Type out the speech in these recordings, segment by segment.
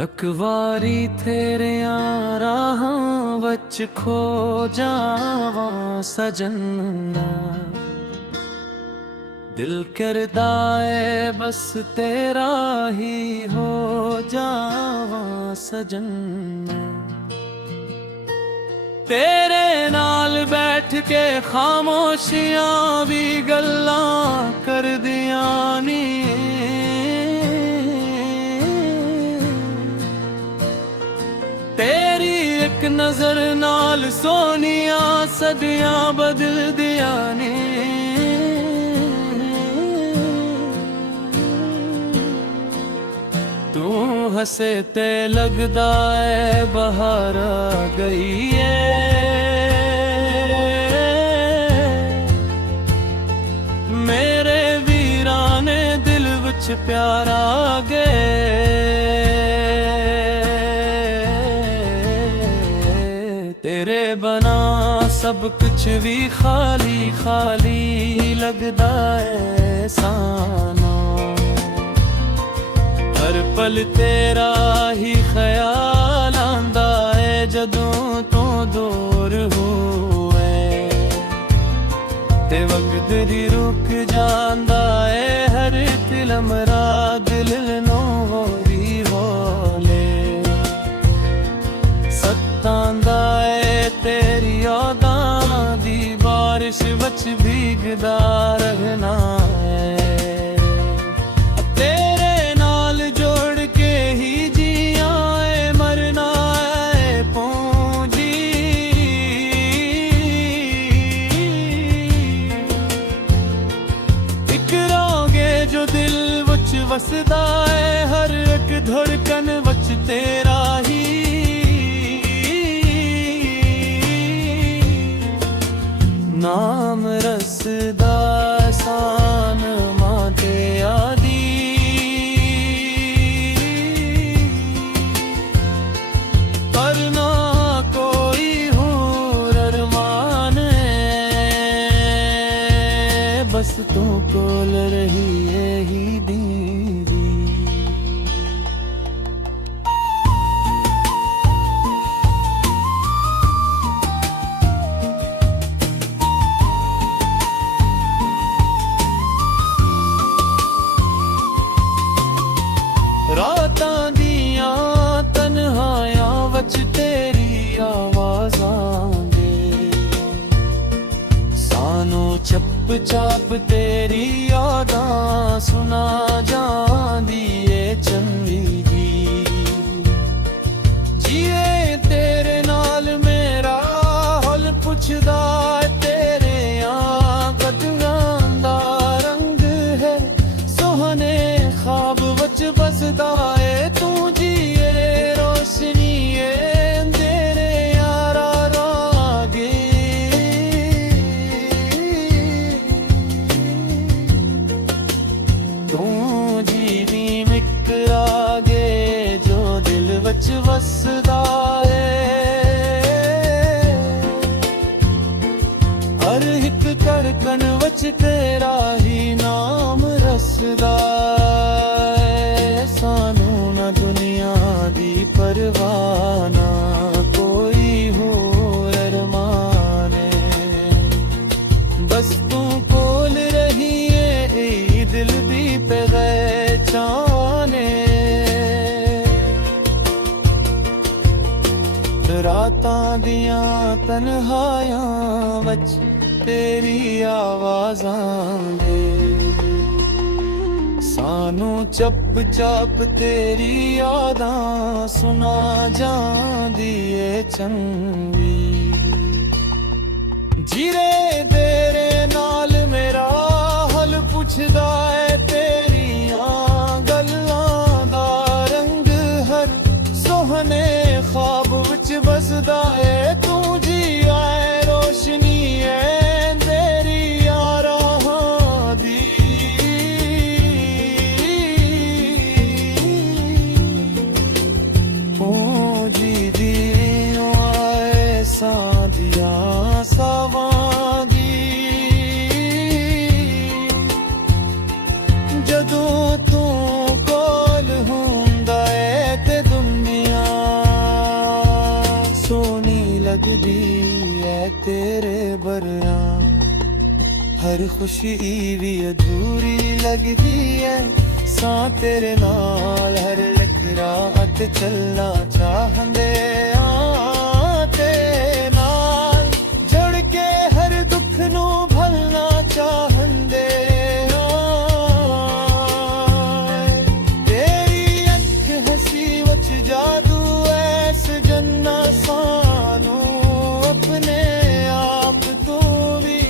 अकवारी तेरिया राहां वच खो जावां सजना, दिल करदा है बस तेरा ही हो जावां सजना। तेरे नाल बैठ के खामोशियां भी गल्लां कर दियां नी, तेरी एक नजर नाल सोनिया सदियां बदल दिया ने। तू हसे ते लगदा है बहार आ गई है, मेरे वीराने दिल विच प्यार आ गए। तेरे बना सब कुछ भी खाली खाली लगदा है सानो, हर पल तेरा ही ख्याल आंदा है जदों तो दूर होए, ते वक्त दी रुक जांदा है हर तिलमरा दिल नो होरी होले। सतांदा तेरी यादां दी बारिश बच भीगदा रहना है, तेरे नाल जोड़ के ही जिया है मरना है पूंजी। एक रोगे जो दिल वच वसदा है हर एक धड़कन वच तेरा ही नाम रसदा सान माते आदि। करना कोई होर अरमान है, बस तू कोल रही यही दीदी। रातां दियां तन्हायां वच तेरी आवाज़ां दे, सानू चप चाप तेरी यादां सुना जांदी ए चंगी जी। जिए तेरे नाल मेरा हल पुछदा तेरे कदरां दा रंग है, सोहने ख्वाब वच बसदा है तू जिए रोशनी तेरे यारा रागे। तू जीवी मिकरागे जो दिल वच वसदा है, हर एक धड़कन वच तेरा ही नाम रसदा है। सानू ना दुनिया दी परवाह ना कोई होर अरमान है, बस तू कोल रही है ए दिल दी पहचान है। रातां दियां तन्हायां वच तेरी आवाज़ां दे, सानू चप चाप तेरी यादां सुना जांदी ए चंगी। जीरे तेरे नाल मेरा हल पुछदा है तेरियां गल्लां दा रंग, हर सोहने ख्वाब विच बसदा है तू जी आए रोशनी है तेरी यारां दी। ਜਦੋਂ ਤੂੰ ਕੋਲ ਹੁੰਦਾ ਏ ਤੇ ਦੁਨੀਆ ਸੋਹਣੀ ਲੱਗਦੀ ਏ ਤੇਰੇ ਬਰਿਆਂ। ਹਰ ਖੁਸ਼ੀ ਵੀ ਅਧੂਰੀ ਲੱਗਦੀ ਏ ਸਾਂ ਤੇਰੇ ਨਾਲ। ਹਰ ਇੱਕ ਰਾਤ ਚੱਲਣਾ ਚਾਹੁੰਦੇ ਆ ਤੇ ਨਾਲ ਜੁੜ ਕੇ ਹਰ ਦੁੱਖ ਨੂੰ ਭੁੱਲਣਾ ਚਾਹੁੰਦੇ ਆ। ਤੇਰੀ ਅੱਖ ਹੱਸੀ ਵਿੱਚ ਜਾਦੂ ਐ ਸਜਣਾ ਸਾਨੂੰ ਆਪਣੇ ਆਪ ਤੋਂ ਵੀ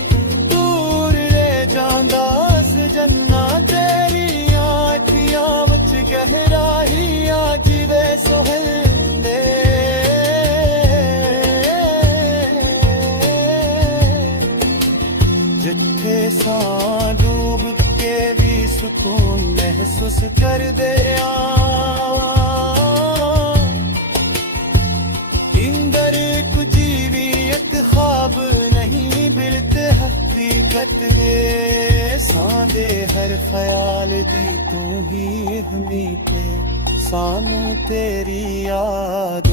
ਦੂਰ ਲੈ ਜਾਂਦਾ ਸਜਣਾ। ਤੇਰੀਆਂ ਅੱਖੀਆਂ ਵਿੱਚ ਗਹਿਰਾਈ ਆ ਜਿਵੇਂ ਸੁਹੰਦੇ ਜਿੱਥੇ ਸਾਂ ਡੂਬ ਕੇ ਵੀ ਸਕੂਨ ਮਹਿਸੂਸ ਕਰਦੇ ਆ। इंदर कुछ भी एक ख्वाब नहीं बिलते हकीकत है सांदे हर ख्याल दी तू ही हमीत है। सानू तेरी याद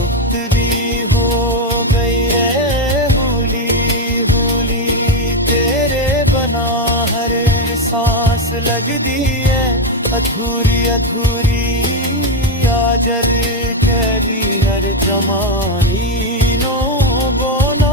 भी हो गई है होली होली तेरे बना हर सांस लगदी है अधूरी अधूरी आजर करी हर जमानी नो बोना।